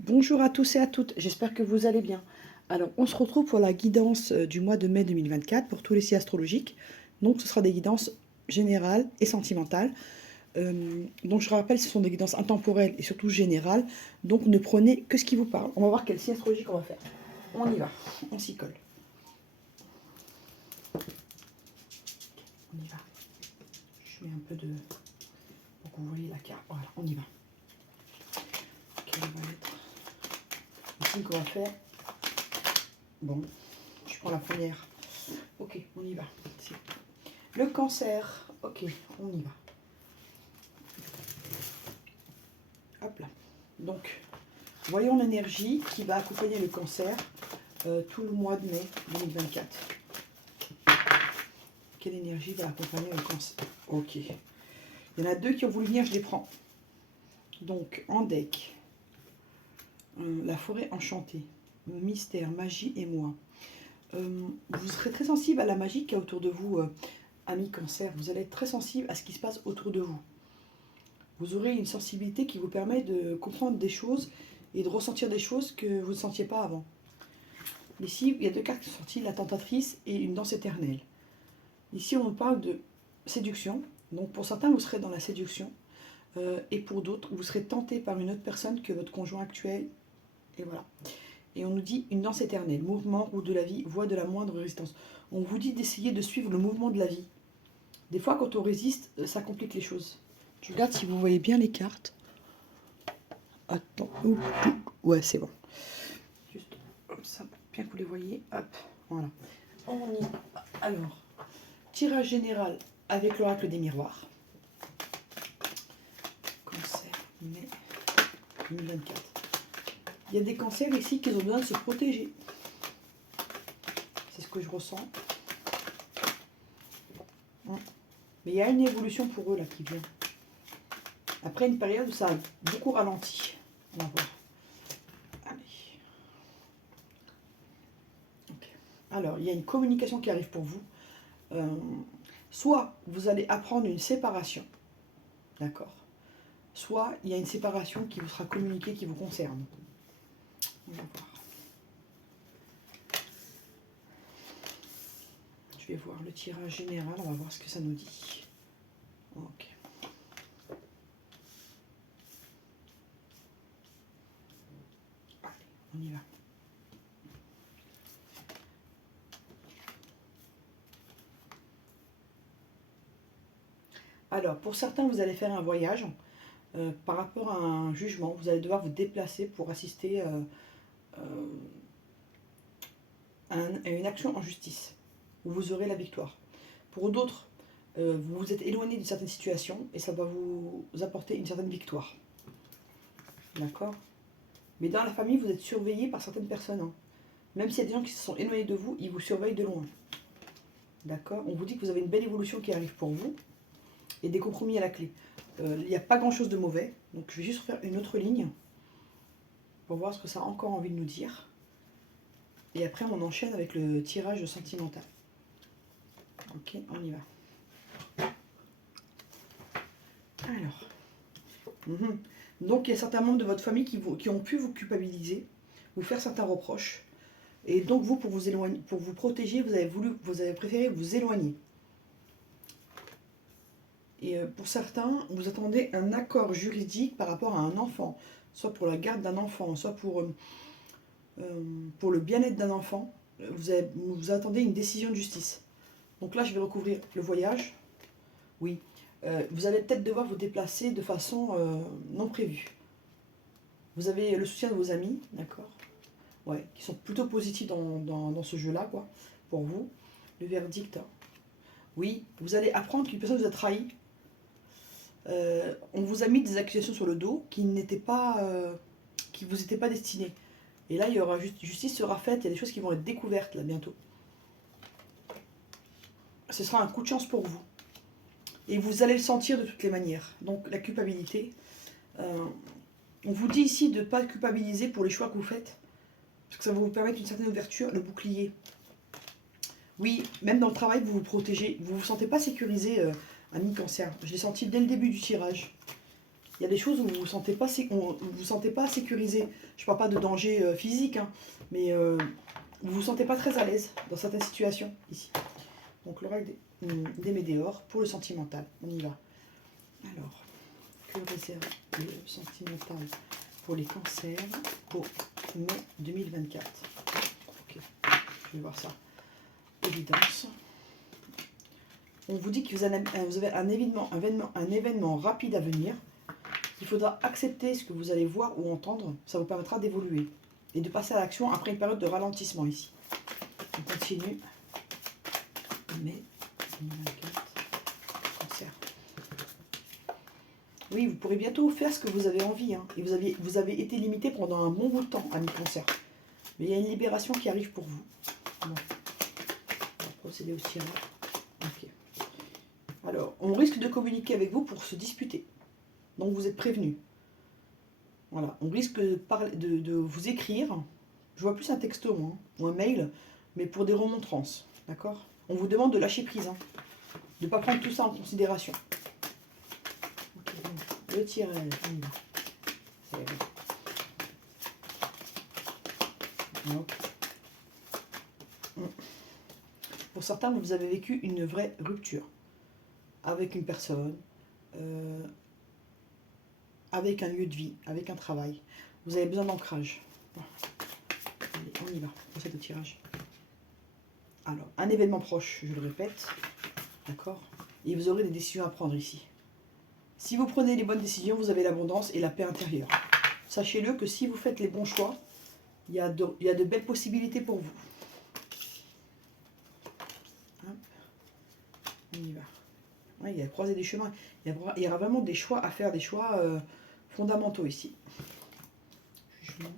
Bonjour à tous et à toutes, j'espère que vous allez bien. Alors, on se retrouve pour la guidance du mois de mai 2024 pour tous les signes astrologiques. Donc, ce sera des guidances générales et sentimentales. Donc, je rappelle, ce sont des guidances intemporelles et surtout générales. Donc, ne prenez que ce qui vous parle. On va voir quel signe astrologique on va faire. On y va, on s'y colle. On y va. Je mets un peu de... pour que vous voyez la carte. Voilà, on y va. Quel va être le signe qu'on va faire? Bon, je prends la première. Ok, on y va. Le cancer. Ok, on y va. Hop là. Donc, voyons l'énergie qui va accompagner le cancer tout le mois de mai 2024. Quelle énergie va accompagner le cancer? Ok. Il y en a deux qui ont voulu venir, je les prends. Donc, en deck, la forêt enchantée, mystère, magie et moi. Vous serez très sensible à la magie qu'il y a autour de vous, amis cancer. Vous allez être très sensible à ce qui se passe autour de vous. Vous aurez une sensibilité qui vous permet de comprendre des choses et de ressentir des choses que vous ne sentiez pas avant. Ici, il y a deux cartes qui sont sorties, la tentatrice et une danse éternelle. Ici, on parle de séduction. Donc pour certains, vous serez dans la séduction. Et pour d'autres, vous serez tenté par une autre personne que votre conjoint actuel. Et voilà. Et on nous dit une danse éternelle, mouvement, route de la vie, voie de la moindre résistance. On vous dit d'essayer de suivre le mouvement de la vie. Des fois, quand on résiste, ça complique les choses. Je regarde si vous voyez bien les cartes. Attends. Ouais, c'est bon. Juste comme ça, bien que vous les voyez. Hop, voilà. On y va. Alors, tirage général avec l'oracle des miroirs. Cancer, mai 2024. Il y a des cancers ici qui ont besoin de se protéger. C'est ce que je ressens. Mais il y a une évolution pour eux là qui vient. Après une période où ça a beaucoup ralenti. On va voir. Allez. Okay. Alors, il y a une communication qui arrive pour vous. Soit vous allez apprendre une séparation. D'accord. Soit il y a une séparation qui vous sera communiquée, qui vous concerne. On va voir. Je vais voir le tirage général, on va voir ce que ça nous dit. Ok. Allez, on y va. Alors, pour certains, vous allez faire un voyage par rapport à un jugement. Vous allez devoir vous déplacer pour assister à une action en justice, où vous aurez la victoire. Pour d'autres, vous vous êtes éloigné d'une certaine situation et ça va vous apporter une certaine victoire. D'accord? Mais dans la famille, vous êtes surveillé par certaines personnes. Hein. Même s'il y a des gens qui se sont éloignés de vous, ils vous surveillent de loin. D'accord? On vous dit que vous avez une belle évolution qui arrive pour vous et des compromis à la clé. Il n'y a pas grand-chose de mauvais, donc je vais juste faire une autre ligne pour voir ce que ça a encore envie de nous dire. Et après, on enchaîne avec le tirage sentimental. Ok, on y va. Alors. Donc, il y a certains membres de votre famille qui ont pu vous culpabiliser, vous faire certains reproches. Et donc, vous, pour vous éloigner, pour vous protéger, vous avez préféré vous éloigner. Et pour certains, vous attendez un accord juridique par rapport à un enfant, soit pour la garde d'un enfant, soit pour le bien-être d'un enfant. Vous attendez une décision de justice. Donc là, je vais recouvrir le voyage. Oui. Vous allez peut-être devoir vous déplacer de façon non prévue. Vous avez le soutien de vos amis, d'accord? Ouais, qui sont plutôt positifs dans ce jeu-là, quoi, pour vous. Le verdict. Oui, vous allez apprendre qu'une personne vous a trahi. On vous a mis des accusations sur le dos qui n'étaient pas, qui vous étaient pas destinées. Et là, il y aura justice sera faite. Il y a des choses qui vont être découvertes là bientôt. Ce sera un coup de chance pour vous. Et vous allez le sentir de toutes les manières. Donc la culpabilité. On vous dit ici de ne pas culpabiliser pour les choix que vous faites. Parce que ça va vous permettre une certaine ouverture, le bouclier. Oui, même dans le travail, vous vous protégez. Vous ne vous sentez pas sécurisé, ami cancer. Je l'ai senti dès le début du tirage. Il y a des choses où vous vous sentez pas, vous sentez pas sécurisé. Je parle pas de danger physique, hein, mais vous vous sentez pas très à l'aise dans certaines situations ici. Donc l'oracle des Médéors pour le sentimental. On y va. Alors, que réserve le sentimental pour les cancers pour mai 2024? Ok, je vais voir ça. Évidence. On vous dit que vous avez un événement rapide à venir. Il faudra accepter ce que vous allez voir ou entendre. Ça vous permettra d'évoluer et de passer à l'action après une période de ralentissement ici. On continue. Mai 2024. Cancer. Oui, vous pourrez bientôt faire ce que vous avez envie. Hein. Et vous avez été limité pendant un bon bout de temps, ami Cancer. Mais il y a une libération qui arrive pour vous. Bon. On va procéder au tirage. Ok. Alors, on risque de communiquer avec vous pour se disputer. Donc vous êtes prévenu. Voilà, on risque de vous écrire. Je vois plus un texto, hein, ou un mail, mais pour des remontrances. D'accord? On vous demande de lâcher prise, hein, de ne pas prendre tout ça en considération. Ok, donc, le tirage, on y va. C'est bon. Pour certains, vous avez vécu une vraie rupture avec une personne, avec un lieu de vie, avec un travail. Vous avez besoin d'ancrage. Allez, on y va, pour ce tirage. Alors, un événement proche, je le répète, d'accord? Et vous aurez des décisions à prendre ici. Si vous prenez les bonnes décisions, vous avez l'abondance et la paix intérieure. Sachez-le que si vous faites les bons choix, il y a de belles possibilités pour vous. Hop. On y va. Ouais, il y a croisé des chemins. Il y aura vraiment des choix à faire, des choix fondamentaux ici. Jugement.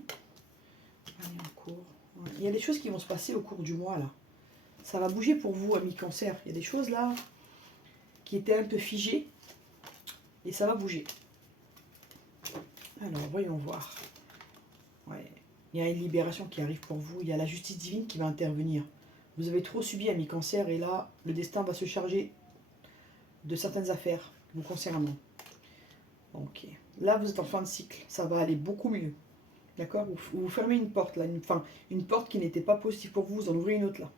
Allez, en cours. Ouais. Il y a des choses qui vont se passer au cours du mois, là. Ça va bouger pour vous, amis Cancer. Il y a des choses, là, qui étaient un peu figées. Et ça va bouger. Alors, voyons voir. Ouais. Il y a une libération qui arrive pour vous. Il y a la justice divine qui va intervenir. Vous avez trop subi, amis Cancer, et là, le destin va se charger de certaines affaires vous concernant. Ok. Là, vous êtes en fin de cycle. Ça va aller beaucoup mieux. D'accord? Vous fermez une porte, là. Une porte qui n'était pas positive pour vous. Vous en ouvrez une autre, là.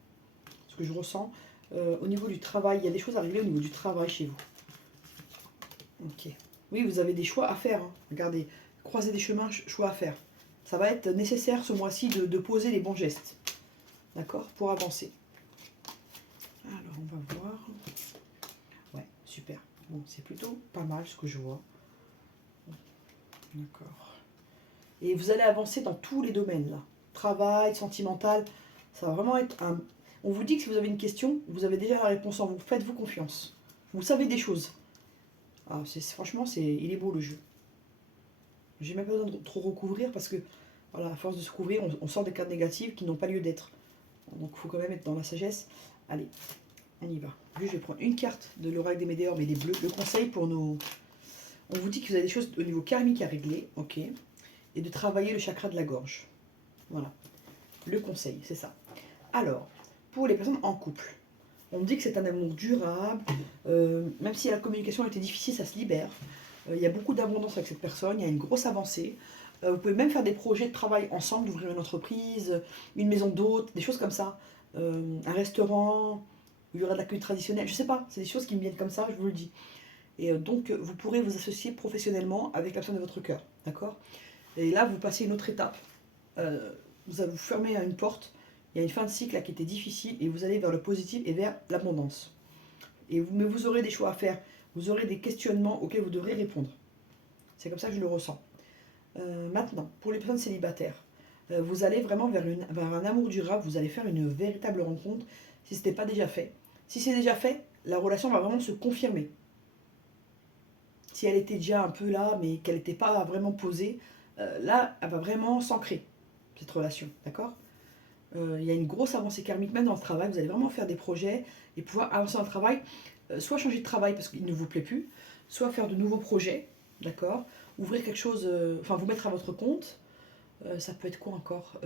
Ce que je ressens. Au niveau du travail, il y a des choses à régler au niveau du travail chez vous. Ok. Oui, vous avez des choix à faire. Hein. Regardez. Croiser des chemins, choix à faire. Ça va être nécessaire ce mois-ci de poser les bons gestes. D'accord? Pour avancer. Alors, on va voir. Ouais, super. Bon, c'est plutôt pas mal ce que je vois. D'accord. Et vous allez avancer dans tous les domaines, là. Travail, sentimental. Ça va vraiment être un... On vous dit que si vous avez une question, vous avez déjà la réponse en vous. Faites-vous confiance. Vous savez des choses. Ah, franchement, il est beau le jeu. J'ai même pas besoin de trop recouvrir parce que, voilà, à force de se couvrir, on sort des cartes négatives qui n'ont pas lieu d'être. Donc, il faut quand même être dans la sagesse. Allez, on y va. Je vais prendre une carte de l'oracle des Médéors, mais les bleus. Le conseil pour nos... On vous dit que vous avez des choses au niveau karmique à régler, ok, et de travailler le chakra de la gorge. Voilà. Le conseil, c'est ça. Alors, pour les personnes en couple, on me dit que c'est un amour durable, même si la communication a été difficile, ça se libère. Il y a beaucoup d'abondance avec cette personne, il y a une grosse avancée. Vous pouvez même faire des projets de travail ensemble, d'ouvrir une entreprise, une maison d'hôte, des choses comme ça. Un restaurant, où il y aura de l'accueil traditionnel, je sais pas, c'est des choses qui me viennent comme ça, je vous le dis. Et donc, vous pourrez vous associer professionnellement avec la personne de votre cœur, d'accord? Et là, vous passez une autre étape. Vous fermez une porte, il y a une fin de cycle là, qui était difficile, et vous allez vers le positif et vers l'abondance. Mais vous aurez des choix à faire, vous aurez des questionnements auxquels vous devrez répondre. C'est comme ça que je le ressens. Maintenant, pour les personnes célibataires, vous allez vraiment vers un amour durable, vous allez faire une véritable rencontre, si ce n'était pas déjà fait. Si c'est déjà fait, la relation va vraiment se confirmer. Si elle était déjà un peu là, mais qu'elle n'était pas vraiment posée, là, elle va vraiment s'ancrer, cette relation, d'accord? Il y a une grosse avancée karmique même dans le travail, vous allez vraiment faire des projets et pouvoir avancer dans le travail, soit changer de travail parce qu'il ne vous plaît plus, soit faire de nouveaux projets, d'accord? Ouvrir quelque chose, enfin vous mettre à votre compte, ça peut être quoi encore?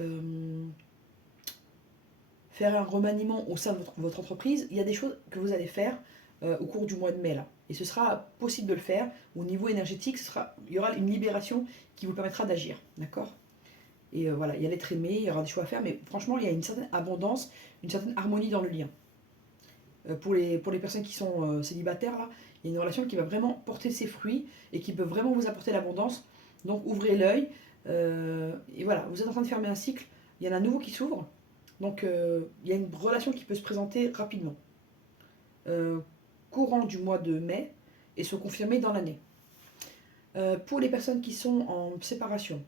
Faire un remaniement au sein de votre entreprise, il y a des choses que vous allez faire au cours du mois de mai là. Et ce sera possible de le faire. Au niveau énergétique, il y aura une libération qui vous permettra d'agir. D'accord? Et voilà, il y a l'être aimé, il y aura des choix à faire, mais franchement, il y a une certaine abondance, une certaine harmonie dans le lien. Pour les personnes qui sont célibataires, là, il y a une relation qui va vraiment porter ses fruits et qui peut vraiment vous apporter l'abondance. Donc ouvrez l'œil. Et voilà, vous êtes en train de fermer un cycle, il y en a un nouveau qui s'ouvre. Donc il y a une relation qui peut se présenter rapidement. Courant du mois de mai et se confirmer dans l'année. Pour les personnes qui sont en séparation,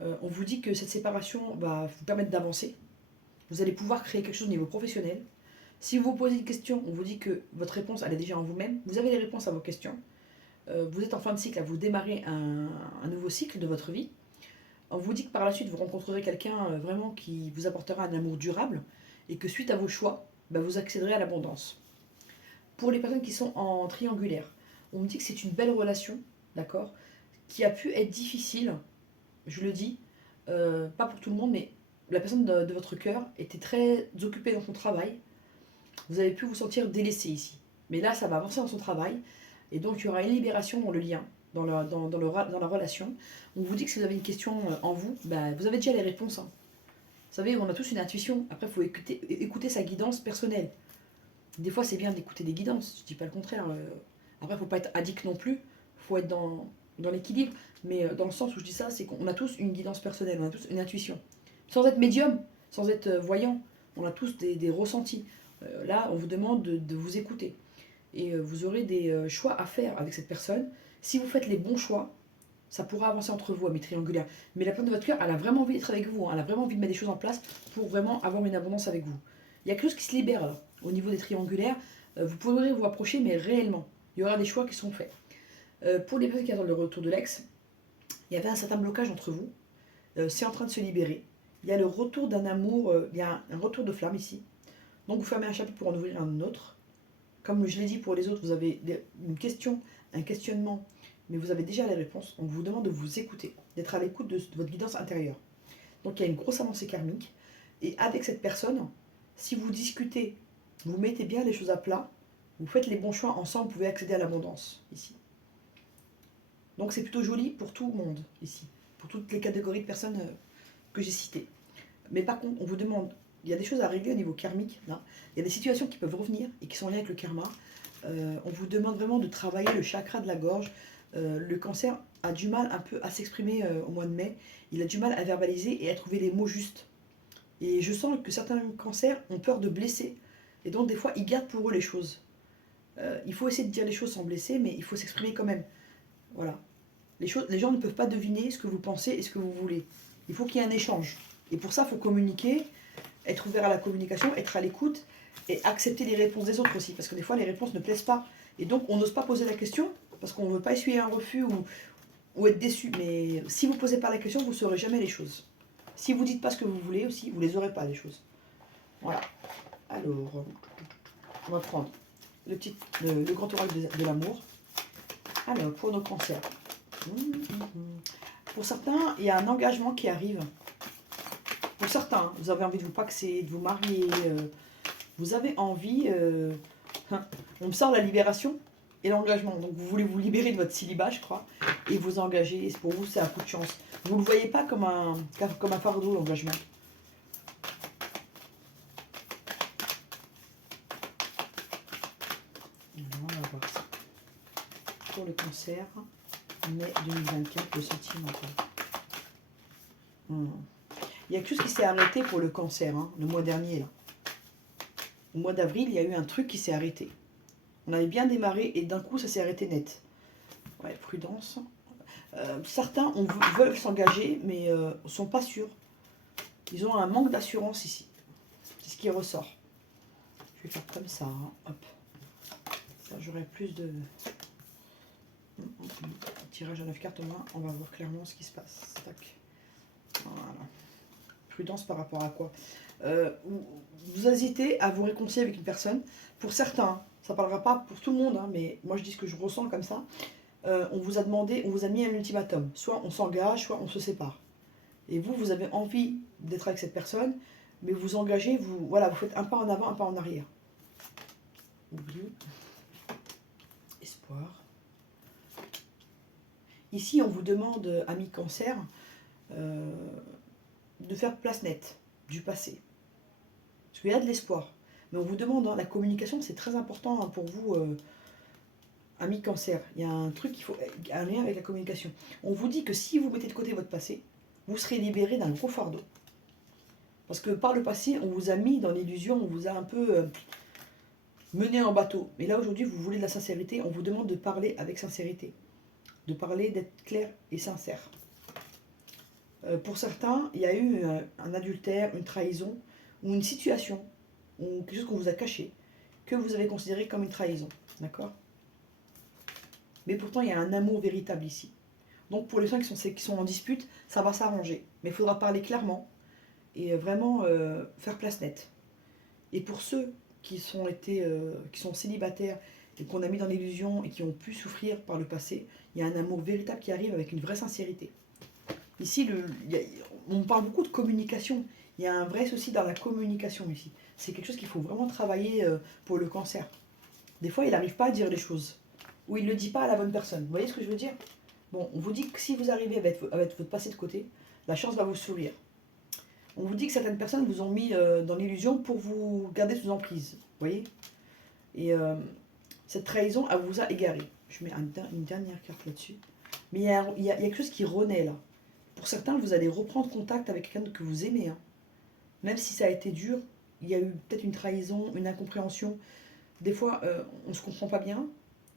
on vous dit que cette séparation va vous permettre d'avancer. Vous allez pouvoir créer quelque chose au niveau professionnel. Si vous vous posez une question, on vous dit que votre réponse, elle est déjà en vous-même. Vous avez les réponses à vos questions. Vous êtes en fin de cycle, vous démarrez un nouveau cycle de votre vie. On vous dit que par la suite, vous rencontrerez quelqu'un vraiment qui vous apportera un amour durable et que suite à vos choix, vous accéderez à l'abondance. Pour les personnes qui sont en triangulaire, on me dit que c'est une belle relation, d'accord, qui a pu être difficile, je le dis, pas pour tout le monde, mais la personne de votre cœur était très occupée dans son travail. Vous avez pu vous sentir délaissé ici. Mais là, ça va avancer dans son travail. Et donc, il y aura une libération dans le lien, dans la relation. On vous dit que si vous avez une question en vous, vous avez déjà les réponses. Hein. Vous savez, on a tous une intuition. Après, il faut écouter sa guidance personnelle. Des fois, c'est bien d'écouter des guidances. Je ne dis pas le contraire. Après, il ne faut pas être addict non plus. Il faut être dans l'équilibre. Mais dans le sens où je dis ça, c'est qu'on a tous une guidance personnelle. On a tous une intuition. Sans être médium, sans être voyant. On a tous des ressentis. Là, on vous demande de vous écouter. Et vous aurez des choix à faire avec cette personne. Si vous faites les bons choix, ça pourra avancer entre vous, amis triangulaires. Mais la personne de votre cœur, elle a vraiment envie d'être avec vous. Hein. Elle a vraiment envie de mettre des choses en place pour vraiment avoir une abondance avec vous. Il y a quelque chose qui se libère là, au niveau des triangulaires. Vous pourrez vous approcher, mais réellement. Il y aura des choix qui seront faits. Pour les personnes qui attendent le retour de l'ex, il y avait un certain blocage entre vous. C'est en train de se libérer. Il y a le retour d'un amour, il y a un retour de flamme ici. Donc vous fermez un chapitre pour en ouvrir un autre. Comme je l'ai dit pour les autres, vous avez une question, un questionnement, mais vous avez déjà les réponses. On vous demande de vous écouter, d'être à l'écoute de votre guidance intérieure. Donc il y a une grosse avancée karmique. Et avec cette personne, si vous discutez, vous mettez bien les choses à plat, vous faites les bons choix ensemble, vous pouvez accéder à l'abondance ici. Donc c'est plutôt joli pour tout le monde ici, pour toutes les catégories de personnes que j'ai citées. Mais par contre, on vous demande, il y a des choses à régler au niveau karmique, là. Il y a des situations qui peuvent revenir et qui sont liées avec le karma. On vous demande vraiment de travailler le chakra de la gorge. Le cancer a du mal un peu à s'exprimer au mois de mai. Il a du mal à verbaliser et à trouver les mots justes. Et je sens que certains cancers ont peur de blesser. Et donc des fois, ils gardent pour eux les choses. Il faut essayer de dire les choses sans blesser, mais il faut s'exprimer quand même. Voilà. Les gens ne peuvent pas deviner ce que vous pensez et ce que vous voulez. Il faut qu'il y ait un échange. Et pour ça, il faut communiquer, être ouvert à la communication, être à l'écoute et accepter les réponses des autres aussi. Parce que des fois, les réponses ne plaisent pas. Et donc, on n'ose pas poser la question parce qu'on ne veut pas essuyer un refus ou être déçu. Mais si vous ne posez pas la question, vous ne saurez jamais les choses. Si vous ne dites pas ce que vous voulez aussi, vous ne les aurez pas, les choses. Voilà. Alors, on va prendre le grand oral de l'amour. Alors, pour nos cancers. Pour certains, il y a un engagement qui arrive. Pour certains, vous avez envie de vous paxer, de vous marier. Vous avez envie... on me sort la libération et l'engagement. Donc vous voulez vous libérer de votre célibat, je crois, et vous engager. Et pour vous, c'est un coup de chance. Vous ne le voyez pas comme un fardeau, l'engagement. On va voir ça. Pour le cancer, mai 2024, le sentiment. Il y a quelque chose qui s'est arrêté pour le cancer, hein, le mois dernier. Là. Au mois d'avril, il y a eu un truc qui s'est arrêté. On avait bien démarré et d'un coup, ça s'est arrêté net. Ouais, prudence. Certains veulent s'engager, mais ne sont pas sûrs. Ils ont un manque d'assurance ici. C'est ce qui ressort. Je vais faire comme ça. Hein. Hop. Ça, j'aurai plus de... Tirage à 9 cartes au moins. On va voir clairement ce qui se passe. Tac. Voilà. Prudence par rapport à quoi vous hésitez à vous réconcilier avec une personne. Pour certains, ça ne parlera pas pour tout le monde, hein, mais moi je dis ce que je ressens comme ça. On vous a demandé, on vous a mis un ultimatum. Soit on s'engage, soit on se sépare. Et vous avez envie d'être avec cette personne, mais vous engagez, vous faites un pas en avant, un pas en arrière. Oublie. l'espoir. Ici, on vous demande, amis Cancer, de faire place nette du passé. Parce qu'il y a de l'espoir. Mais on vous demande, hein, la communication, c'est très important, hein, pour vous, amis Cancer. Il y a un truc, un lien avec la communication. On vous dit que si vous mettez de côté votre passé, vous serez libéré d'un gros fardeau. Parce que par le passé, on vous a mis dans l'illusion, on vous a un peu mené en bateau. Mais là, aujourd'hui, vous voulez de la sincérité, on vous demande de parler avec sincérité. De parler, d'être clair et sincère. Pour certains, il y a eu un adultère, une trahison, ou une situation, ou quelque chose qu'on vous a caché, que vous avez considéré comme une trahison. D'accord? Mais pourtant, il y a un amour véritable ici. Donc pour les gens qui sont en dispute, ça va s'arranger. Mais il faudra parler clairement et vraiment faire place nette. Et pour ceux qui sont célibataires et qu'on a mis dans l'illusion et qui ont pu souffrir par le passé, il y a un amour véritable qui arrive avec une vraie sincérité. Ici, on parle beaucoup de communication. Il y a un vrai souci dans la communication ici. C'est quelque chose qu'il faut vraiment travailler pour le Cancer. Des fois, il n'arrive pas à dire les choses. Ou il ne le dit pas à la bonne personne. Vous voyez ce que je veux dire? Bon, on vous dit que si vous arrivez avec votre passé de côté, la chance va vous sourire. On vous dit que certaines personnes vous ont mis dans l'illusion pour vous garder sous emprise. Vous voyez? Et cette trahison, elle vous a égaré. Je mets une dernière carte là-dessus. Mais il y a quelque chose qui renaît là. Pour certains, vous allez reprendre contact avec quelqu'un que vous aimez. Hein. Même si ça a été dur, il y a eu peut-être une trahison, une incompréhension. Des fois, on ne se comprend pas bien.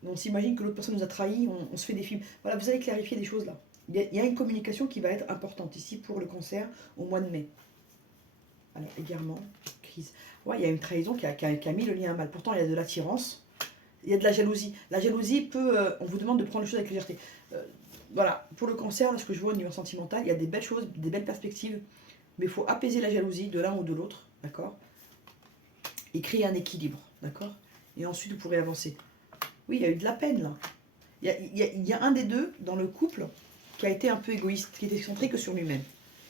On s'imagine que l'autre personne nous a trahis, on se fait des films. Voilà, vous allez clarifier des choses là. Il y a une communication qui va être importante ici pour le Cancer au mois de mai. Alors, égarement, crise. Ouais, il y a une trahison qui a mis le lien à mal. Pourtant, il y a de l'attirance. Il y a de la jalousie. La jalousie peut... on vous demande de prendre les choses avec légèreté. Voilà, pour le Cancer, là, ce que je vois au niveau sentimental, il y a des belles choses, des belles perspectives. Mais il faut apaiser la jalousie de l'un ou de l'autre. D'accord? Et créer un équilibre. D'accord? Et ensuite, vous pourrez avancer. Oui, il y a eu de la peine, là. Il y a un des deux, dans le couple, qui a été un peu égoïste, qui était centré que sur lui-même.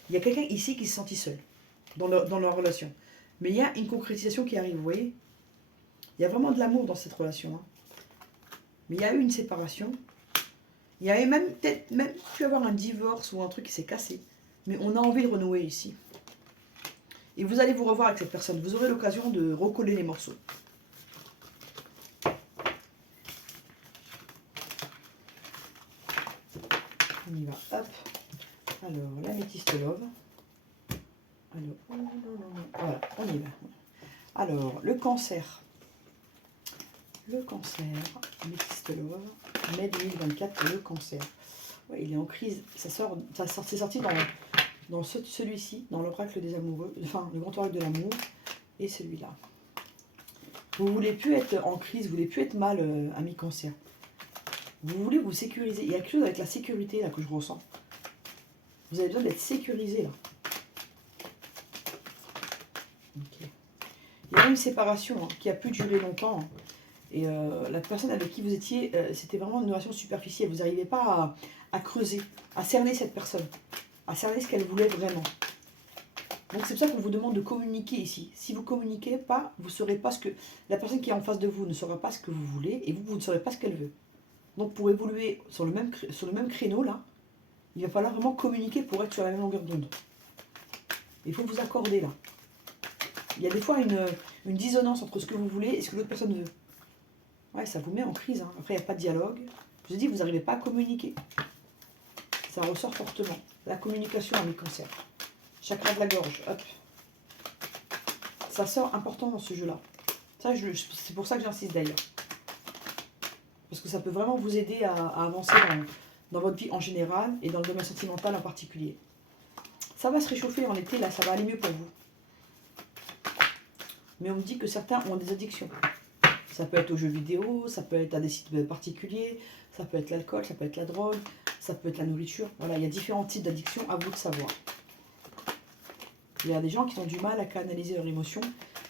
Il y a quelqu'un ici qui se sentit seul, dans leur relation. Mais il y a une concrétisation qui arrive, vous voyez? Il y a vraiment de l'amour dans cette relation. Hein. Mais il y a eu une séparation. Il y avait peut-être même pu avoir un divorce ou un truc qui s'est cassé. Mais on a envie de renouer ici. Et vous allez vous revoir avec cette personne. Vous aurez l'occasion de recoller les morceaux. On y va, hop. Alors, l'améthyste love. Alors, voilà, on y va. Alors, le Cancer. Le Cancer, améthyste love, mai 2024, le Cancer. Ouais, il est en crise. C'est sorti dans celui-ci, dans l'oracle des amoureux, enfin, le grand oracle de l'amour, et celui-là. Vous ne voulez plus être en crise, vous ne voulez plus être mal, ami Cancer. Vous voulez vous sécuriser. Il y a quelque chose avec la sécurité là que je ressens. Vous avez besoin d'être sécurisé là. Okay. Il y a une séparation hein, qui a pu durer longtemps. Hein. Et la personne avec qui vous étiez, c'était vraiment une relation superficielle. Vous n'arrivez pas à creuser, à cerner cette personne, à cerner ce qu'elle voulait vraiment. Donc c'est pour ça qu'on vous demande de communiquer ici. Si vous ne communiquez pas, vous ne saurez pas ce que... La personne qui est en face de vous ne saura pas ce que vous voulez et vous ne saurez pas ce qu'elle veut. Donc pour évoluer sur le même créneau là, il va falloir vraiment communiquer pour être sur la même longueur d'onde. Il faut vous accorder là. Il y a des fois une dissonance entre ce que vous voulez et ce que l'autre personne veut. Ouais, ça vous met en crise. Hein. Après, il n'y a pas de dialogue. Je vous ai dit, vous n'arrivez pas à communiquer. Ça ressort fortement. La communication avec Cancer. Chakra de la gorge. Hop. Ça sort important dans ce jeu-là. C'est pour ça que j'insiste d'ailleurs. Parce que ça peut vraiment vous aider à avancer dans votre vie en général et dans le domaine sentimental en particulier. Ça va se réchauffer en été, là, ça va aller mieux pour vous. Mais on me dit que certains ont des addictions. Ça peut être aux jeux vidéo, ça peut être à des sites particuliers, ça peut être l'alcool, ça peut être la drogue, ça peut être la nourriture. Voilà, il y a différents types d'addictions, à vous de savoir. Il y a des gens qui ont du mal à canaliser leurs émotions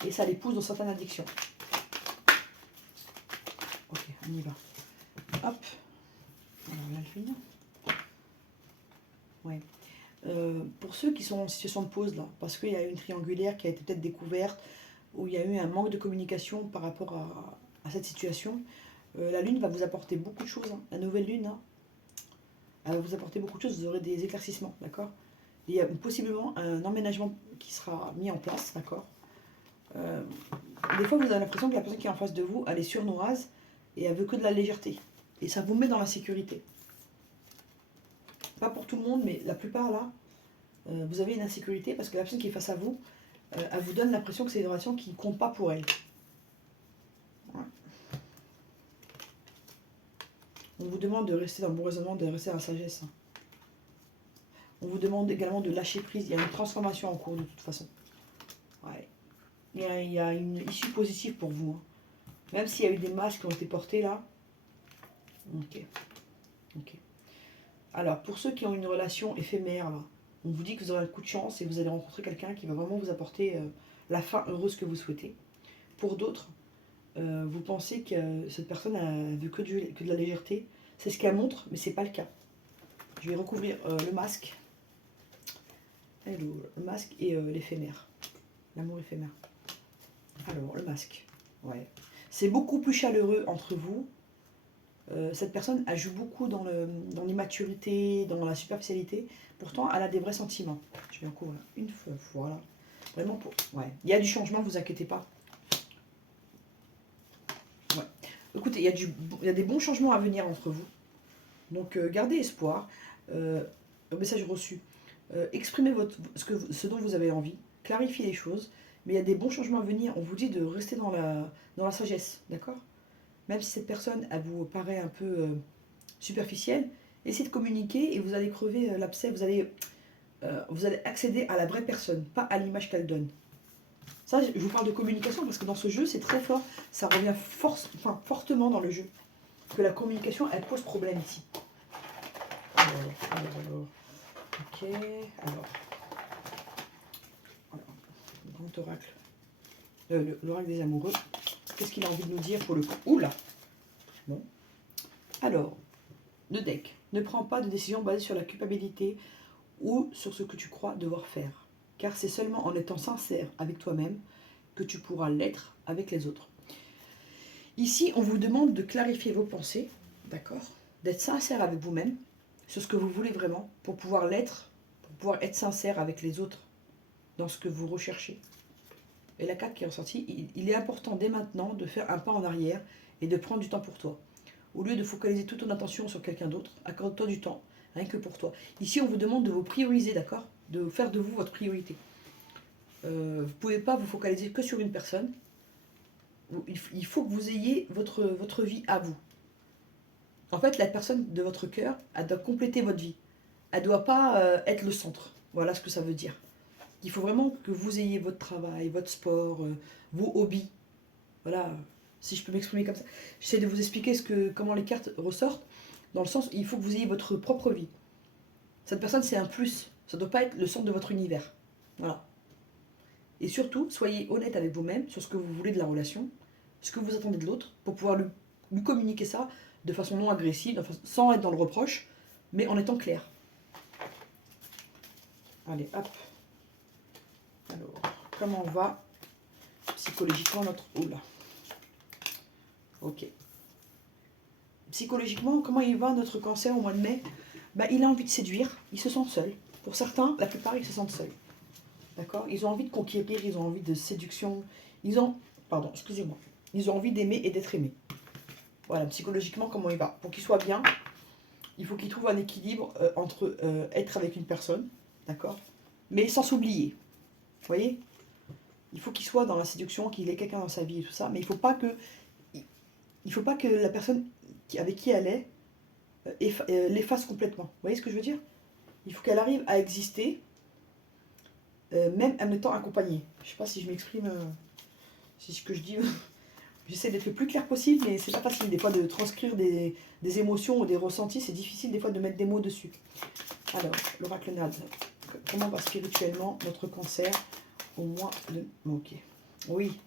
et ça les pousse dans certaines addictions. Ok, on y va. Hop. Alors là, le finir. Ouais. Pour ceux qui sont en situation de pause, là, parce qu'il y a eu une triangulaire qui a été peut-être découverte, où il y a eu un manque de communication par rapport à cette situation, La lune va vous apporter beaucoup de choses. Hein. La nouvelle lune, hein, elle va vous apporter beaucoup de choses. Vous aurez des éclaircissements, d'accord? Il y a possiblement un emménagement qui sera mis en place, d'accord? Des fois, vous avez l'impression que la personne qui est en face de vous, elle est surnoise et elle veut que de la légèreté. Et ça vous met dans la sécurité. Pas pour tout le monde, mais la plupart, là, vous avez une insécurité parce que la personne qui est face à vous, elle vous donne l'impression que c'est une relation qui ne compte pas pour elle. Ouais. On vous demande de rester dans le bon raisonnement, de rester dans la sagesse. On vous demande également de lâcher prise. Il y a une transformation en cours de toute façon. Ouais. Il y a une issue positive pour vous. Hein. Même s'il y a eu des masques qui ont été portés là. Ok. Ok. Alors, pour ceux qui ont une relation éphémère, là, on vous dit que vous aurez un coup de chance et vous allez rencontrer quelqu'un qui va vraiment vous apporter la fin heureuse que vous souhaitez. Pour d'autres, vous pensez que cette personne a vu que de la légèreté. C'est ce qu'elle montre, mais c'est pas le cas. Je vais recouvrir le masque. Hello, le masque et l'éphémère. L'amour éphémère. Alors, le masque. Ouais. C'est beaucoup plus chaleureux entre vous. Cette personne, elle joue beaucoup dans l'immaturité, dans la superficialité. Pourtant, elle a des vrais sentiments. Je vais en couvrir une fois. Voilà. Vraiment pour. Ouais. Il y a du changement, vous inquiétez pas. Ouais. Écoutez, il y a des bons changements à venir entre vous. Donc, gardez espoir. Message reçu. Exprimez ce dont vous avez envie. Clarifiez les choses. Mais il y a des bons changements à venir. On vous dit de rester dans la sagesse. D'accord? Même si cette personne, elle vous paraît un peu superficielle, essayez de communiquer et vous allez crever l'abcès. Vous allez accéder à la vraie personne, pas à l'image qu'elle donne. Ça, je vous parle de communication parce que dans ce jeu, c'est très fort. Ça revient fortement dans le jeu. Que la communication, elle pose problème ici. Alors. Ok, alors. Grand oracle. L'oracle des amoureux. Qu'est-ce qu'il a envie de nous dire pour le coup? Oula. Bon. Alors, le deck. Ne prends pas de décision basée sur la culpabilité ou sur ce que tu crois devoir faire. Car c'est seulement en étant sincère avec toi-même que tu pourras l'être avec les autres. Ici, on vous demande de clarifier vos pensées, d'accord? D'être sincère avec vous-même sur ce que vous voulez vraiment pour pouvoir l'être, pour pouvoir être sincère avec les autres dans ce que vous recherchez. Et la carte qui est ressortie, il est important dès maintenant de faire un pas en arrière et de prendre du temps pour toi. Au lieu de focaliser toute ton attention sur quelqu'un d'autre, accorde-toi du temps, rien que pour toi. Ici, on vous demande de vous prioriser, d'accord? De faire de vous votre priorité. Vous ne pouvez pas vous focaliser que sur une personne. Il faut que vous ayez votre vie à vous. En fait, la personne de votre cœur, elle doit compléter votre vie. Elle ne doit pas être le centre. Voilà ce que ça veut dire. Il faut vraiment que vous ayez votre travail, votre sport, vos hobbies. Voilà, si je peux m'exprimer comme ça. J'essaie de vous expliquer comment les cartes ressortent, dans le sens où il faut que vous ayez votre propre vie. Cette personne, c'est un plus. Ça ne doit pas être le centre de votre univers. Voilà. Et surtout, soyez honnête avec vous-même sur ce que vous voulez de la relation, ce que vous attendez de l'autre, pour pouvoir lui communiquer ça de façon non agressive, sans être dans le reproche, mais en étant clair. Allez, hop. Alors, comment va psychologiquement notre... Oula. Ok. Psychologiquement, comment il va notre cancer au mois de mai? Il a envie de séduire, il se sent seul. Pour certains, la plupart, ils se sentent seuls. D'accord? Ils ont envie de conquérir, ils ont envie de séduction. Pardon, excusez-moi. Ils ont envie d'aimer et d'être aimés. Voilà, psychologiquement, comment il va? Pour qu'il soit bien, il faut qu'il trouve un équilibre entre être avec une personne, d'accord? Mais sans s'oublier. Vous voyez? Il faut qu'il soit dans la séduction, qu'il ait quelqu'un dans sa vie et tout ça, mais il ne faut pas que la personne avec qui elle est l'efface complètement. Vous voyez ce que je veux dire? Il faut qu'elle arrive à exister, même en étant accompagnée. Je ne sais pas si je m'exprime, si ce que je dis... J'essaie d'être le plus clair possible, mais c'est pas facile des fois de transcrire des émotions ou des ressentis. C'est difficile des fois de mettre des mots dessus. Alors, l'oracle Nad. Comment va spirituellement notre cancer au mois de... Ok. Oui.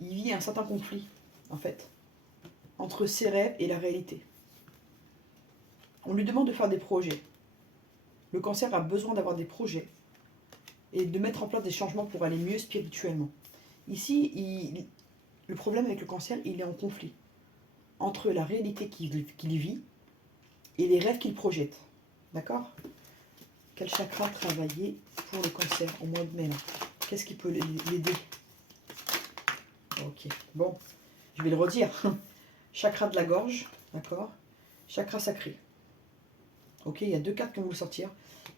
Il vit un certain conflit, en fait, entre ses rêves et la réalité. On lui demande de faire des projets. Le cancer a besoin d'avoir des projets et de mettre en place des changements pour aller mieux spirituellement. Ici, le problème avec le cancer, il est en conflit. entre la réalité qu'il vit et les rêves qu'il projette. D'accord? Quel chakra travailler pour le cancer au mois de mai là? Qu'est-ce qui peut l'aider? Ok, bon, je vais le redire. Chakra de la gorge, d'accord? Chakra sacré. Ok, il y a 2 cartes qui vont vous sortir.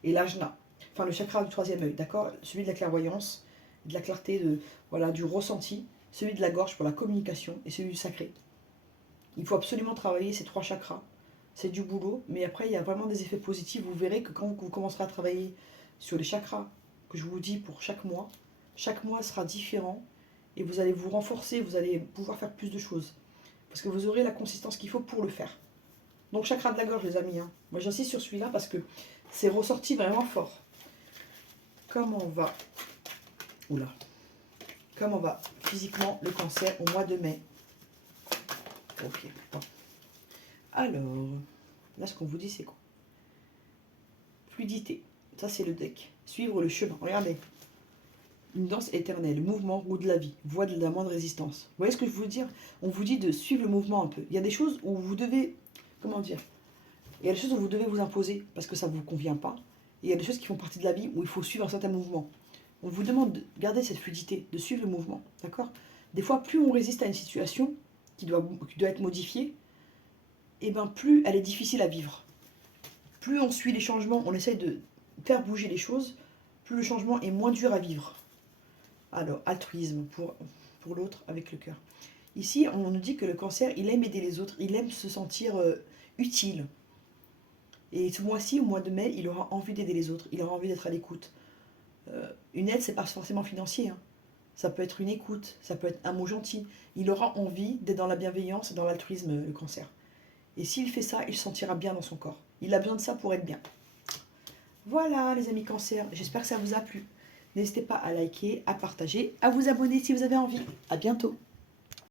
Et l'ajna, enfin le chakra du 3e œil, d'accord? Celui de la clairvoyance, de la clarté, voilà, du ressenti. Celui de la gorge pour la communication et celui du sacré. Il faut absolument travailler ces 3 chakras. C'est du boulot, mais après il y a vraiment des effets positifs. Vous verrez que quand vous commencerez à travailler sur les chakras que je vous dis pour chaque mois sera différent et vous allez vous renforcer, vous allez pouvoir faire plus de choses. Parce que vous aurez la consistance qu'il faut pour le faire. Donc chakra de la gorge les amis, hein. Moi j'insiste sur celui-là parce que c'est ressorti vraiment fort. Comment va, oula, comment va physiquement le cancer au mois de mai? Ok, bon. Alors, là ce qu'on vous dit c'est quoi? Fluidité, ça c'est le deck. Suivre le chemin, regardez. Une danse éternelle, mouvement, roue de la vie, voie de la moindre résistance. Vous voyez ce que je veux dire? On vous dit de suivre le mouvement un peu. Il y a des choses où vous devez, comment dire? Il y a des choses où vous devez vous imposer parce que ça ne vous convient pas. Et il y a des choses qui font partie de la vie où il faut suivre un certain mouvement. On vous demande de garder cette fluidité, de suivre le mouvement, d'accord? Des fois, plus on résiste à une situation qui doit être modifiée, et ben plus elle est difficile à vivre. Plus on suit les changements, on essaye de faire bouger les choses, plus le changement est moins dur à vivre. Alors, altruisme pour l'autre avec le cœur. Ici, on nous dit que le cancer, il aime aider les autres, il aime se sentir utile. Et ce mois-ci, au mois de mai, il aura envie d'aider les autres, il aura envie d'être à l'écoute. Une aide, c'est pas forcément financier, hein. Ça peut être une écoute, ça peut être un mot gentil. Il aura envie d'être dans la bienveillance et dans l'altruisme, le cancer. Et s'il fait ça, il se sentira bien dans son corps. Il a besoin de ça pour être bien. Voilà les amis cancer, j'espère que ça vous a plu. N'hésitez pas à liker, à partager, à vous abonner si vous avez envie. À bientôt.